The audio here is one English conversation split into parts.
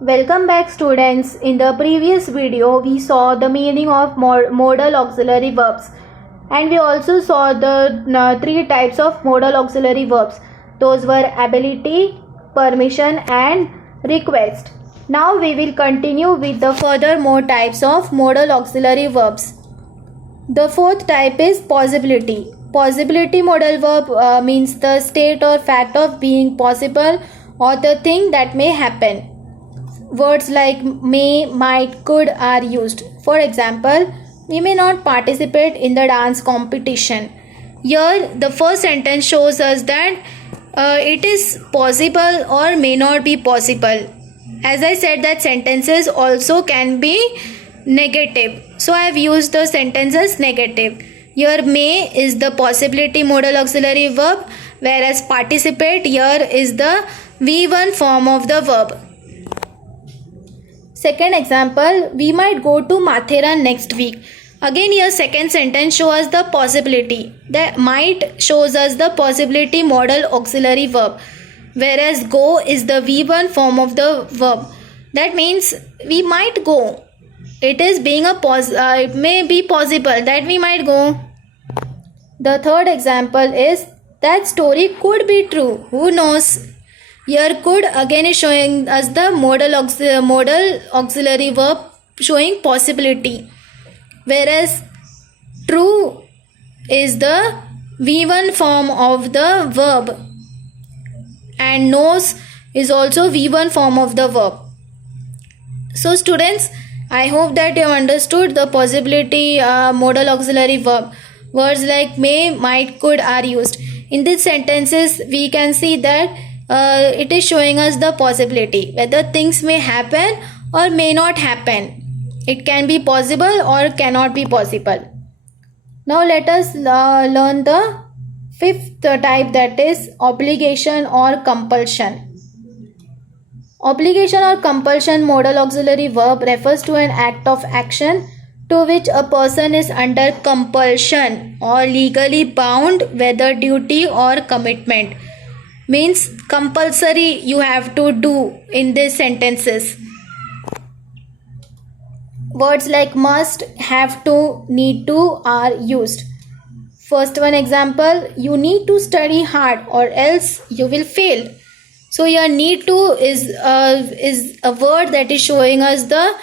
Welcome back students. In the previous video we saw the meaning of modal auxiliary verbs and we also saw the three types of modal auxiliary verbs. Those were ability, permission and request. Now we will continue with the further more types of modal auxiliary verbs. The fourth type is possibility. Possibility modal verb means the state or fact of being possible or the thing that may happen. Words like may, might, could are used. For example, we may not participate in the dance competition. Here, the first sentence shows us that it is possible or may not be possible. As I said, that sentences also can be negative. So I have used the sentence as negative. Here, may is the possibility modal auxiliary verb, whereas participate here is the V1 form of the verb. Second example, we might go to Matheran next week. Again here second sentence shows us the possibility. The might shows us the possibility modal auxiliary verb, whereas go is the V1 form of the verb. That means we might go. It is being a it may be possible that we might go. The third example is that story could be true. Who knows? Here could again is showing us the modal auxiliary verb showing possibility, whereas true is the V1 form of the verb and knows is also V1 form of the verb. So students, I hope that you have understood the possibility modal auxiliary verb. Words like may, might, could are used. In these sentences we can see that it is showing us the possibility whether things may happen or may not happen. It can be possible or cannot be possible. Now let us learn the fifth type, that is obligation or compulsion. Obligation or compulsion modal auxiliary verb refers to an act of action to which a person is under compulsion or legally bound, whether duty or commitment. Means compulsory you have to do in these sentences. Words like must, have to, need to are used. First one example, you need to study hard or else you will fail. So your need to is a word that is showing us the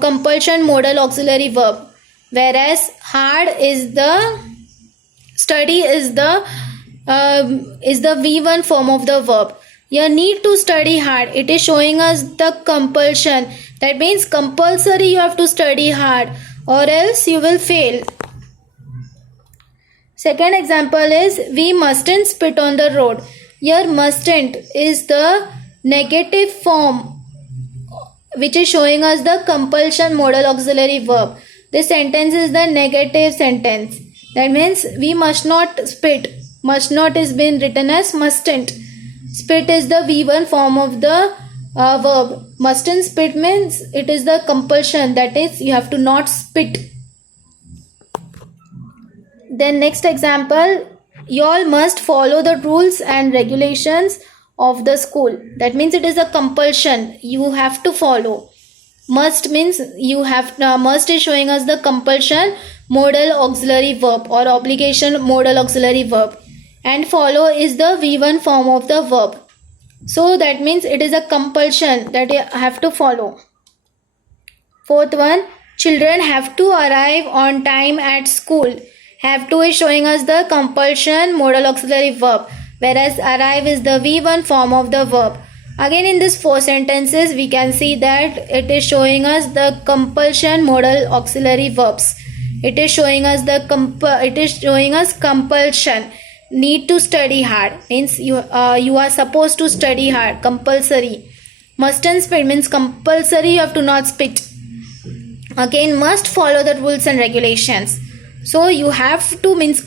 compulsion modal auxiliary verb, whereas hard is the study is the V1 form of the verb. You need to study hard. It is showing us the compulsion. That means compulsory you have to study hard or else you will fail. Second example is we mustn't spit on the road. Here mustn't is the negative form which is showing us the compulsion modal auxiliary verb. This sentence is the negative sentence. That means we must not spit. Must not is been written as mustn't. Spit is the V1 form of the verb. Mustn't spit means it is the compulsion, that is you have to not spit. Then next example, you all must follow the rules and regulations of the school. That means it is a compulsion, you have to follow. Must means you have must is showing us the compulsion modal auxiliary verb or obligation modal auxiliary verb, and follow is the V1 form of the verb. So that means it is a compulsion that you have to follow. Fourth one, children have to arrive on time at school. Have to is showing us the compulsion modal auxiliary verb, whereas arrive is the V1 form of the verb. Again in these four sentences we can see that it is showing us the compulsion modal auxiliary verbs. It is showing us compulsion. Need to study hard means you are supposed to study hard, compulsory. Mustn't spit means compulsory you have to not spit. Again must follow the rules and regulations. So you have to means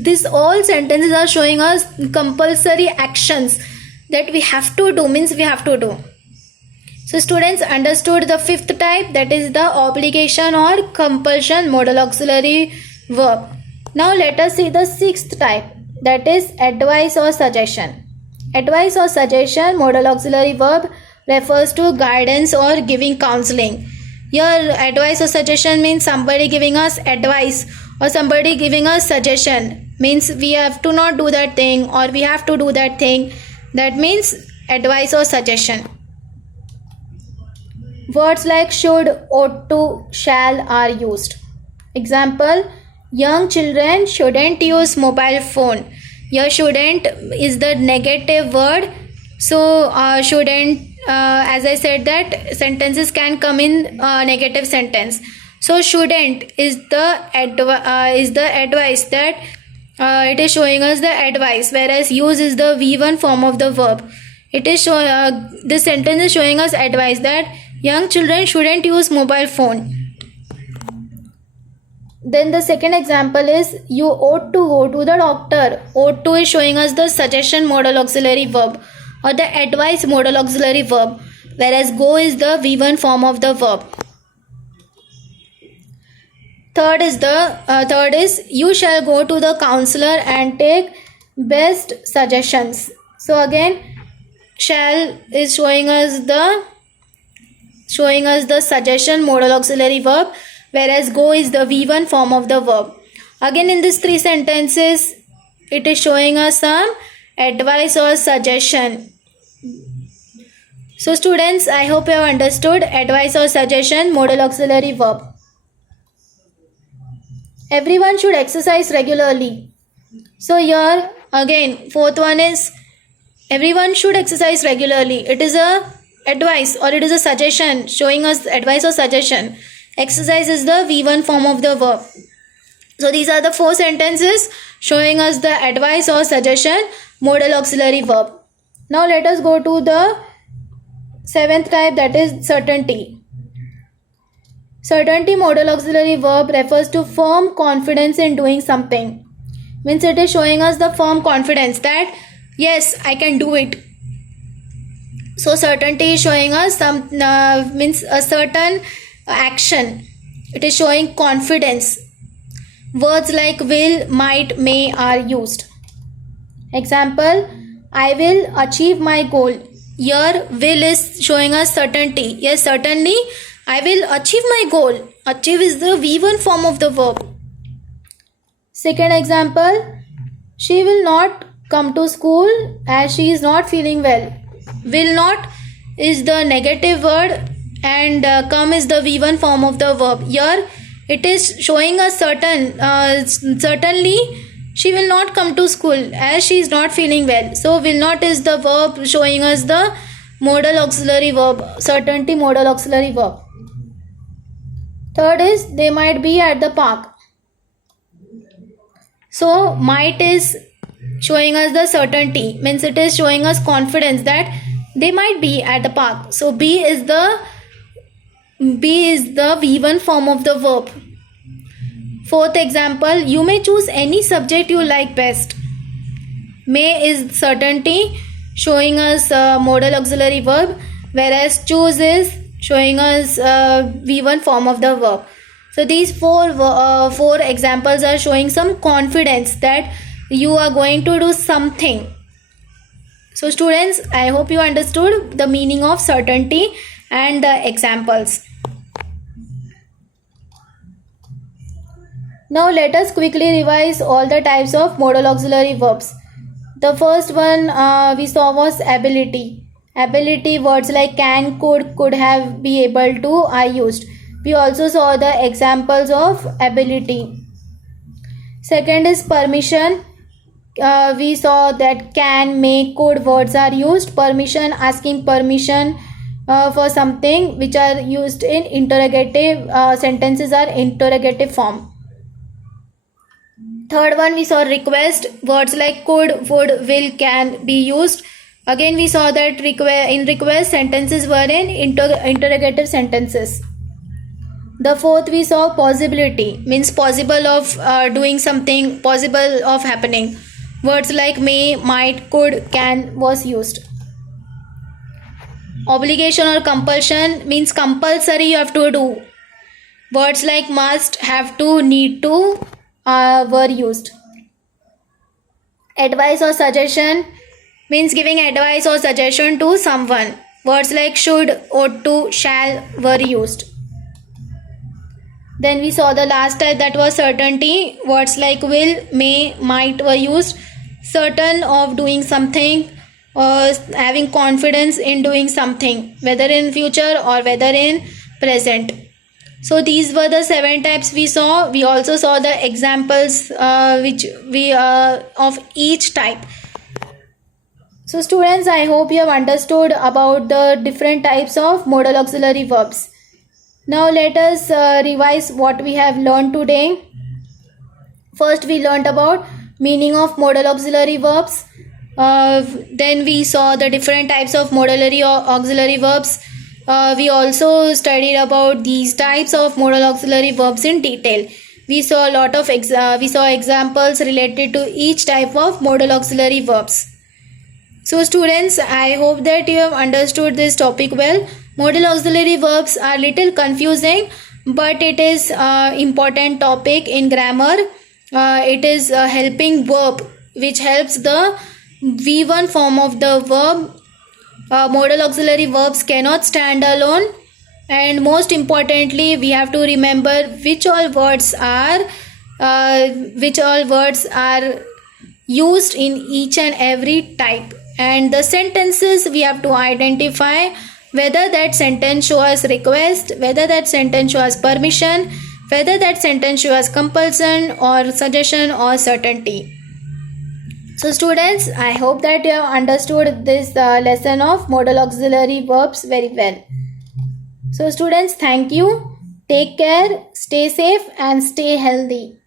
this all sentences are showing us compulsory actions that we have to do, means we have to do. So students understood the fifth type, that is the obligation or compulsion modal auxiliary verb. Now let us see the sixth type, that is advice or suggestion. Advice or suggestion modal auxiliary verb refers to guidance or giving counseling. Here, advice or suggestion means somebody giving us advice or somebody giving us suggestion. Means we have to not do that thing or we have to do that thing. That means advice or suggestion. Words like should, ought to, shall are used. Example, young children shouldn't use mobile phone. Here shouldn't is the negative word. So shouldn't, as I said that sentences can come in negative sentence. So shouldn't is the advice that it is showing us the advice, whereas use is the V1 form of the verb. It is this sentence is showing us advice that young children shouldn't use mobile phone. Then the second example is you ought to go to the doctor. Ought to is showing us the suggestion modal auxiliary verb or the advice modal auxiliary verb, whereas go is the V1 form of the verb. Third is you shall go to the counselor and take best suggestions. So again, shall is showing us the suggestion modal auxiliary verb, whereas go is the V1 form of the verb. Again, in these three sentences, it is showing us some advice or suggestion. So students, I hope you have understood advice or suggestion modal auxiliary verb. Everyone should exercise regularly. So here again, fourth one is everyone should exercise regularly. It is a advice or it is a suggestion showing us advice or suggestion. Exercise is the V1 form of the verb. So these are the four sentences showing us the advice or suggestion modal auxiliary verb. Now let us go to the seventh type, that is certainty. Certainty modal auxiliary verb refers to firm confidence in doing something. Means it is showing us the firm confidence that yes, I can do it. So certainty is showing us some means a certain action. It is showing confidence. Words like will, might, may are used. Example, I will achieve my goal. Here will is showing us certainty. Yes, certainly I will achieve my goal. Achieve is the V1 form of the verb. Second example, she will not come to school as she is not feeling well. Will not is the negative word and come is the V1 form of the verb. Here it is showing us certainly she will not come to school as she is not feeling well. So will not is the verb showing us the modal auxiliary verb, certainty modal auxiliary verb. Third is they might be at the park. So might is showing us the certainty, means it is showing us confidence that they might be at the park. So be is the V1 form of the verb. Fourth example, you may choose any subject you like best. May is certainty showing us modal auxiliary verb, whereas choose is showing us V1 form of the verb. So these four examples are showing some confidence that you are going to do something. So students, I hope you understood the meaning of certainty and the examples. Now let us quickly revise all the types of modal auxiliary verbs. The first one we saw was ability. Ability, words like can, could have, be able to are used. We also saw the examples of ability. Second is permission. We saw that can, may, could words are used. Permission, asking permission for something, which are used in interrogative sentences are interrogative form. Third one we saw request. Words like could, would, will, can be used. Again we saw that in request sentences were in interrogative sentences. The fourth we saw possibility, means possible of doing something, possible of happening. Words like may, might, could, can was used. Obligation or compulsion means compulsory you have to do. Words like must, have to, need to were used. Advice or suggestion means giving advice or suggestion to someone. Words like should, ought to, shall were used. Then we saw the last type, that was certainty. Words like will, may, might were used. Certain of doing something, or having confidence in doing something, whether in future or whether in present. So these were the 7 types we saw. We also saw the examples which we of each type. So students, I hope you have understood about the different types of modal auxiliary verbs. Now let us revise what we have learned today. First we learned about meaning of modal auxiliary verbs. Then we saw the different types of modal auxiliary verbs. We also studied about these types of modal auxiliary verbs in detail. We saw a lot of examples related to each type of modal auxiliary verbs. So students, I hope that you have understood this topic well. Modal auxiliary verbs are little confusing, but it is important topic in grammar. It is a helping verb which helps the V1 form of the verb. Modal auxiliary verbs cannot stand alone, and most importantly we have to remember which all words are used in each and every type, and the sentences we have to identify whether that sentence shows request, whether that sentence shows permission, whether that sentence shows compulsion or suggestion or certainty. So students, I hope that you have understood this lesson of modal auxiliary verbs very well. So students, thank you. Take care, stay safe and stay healthy.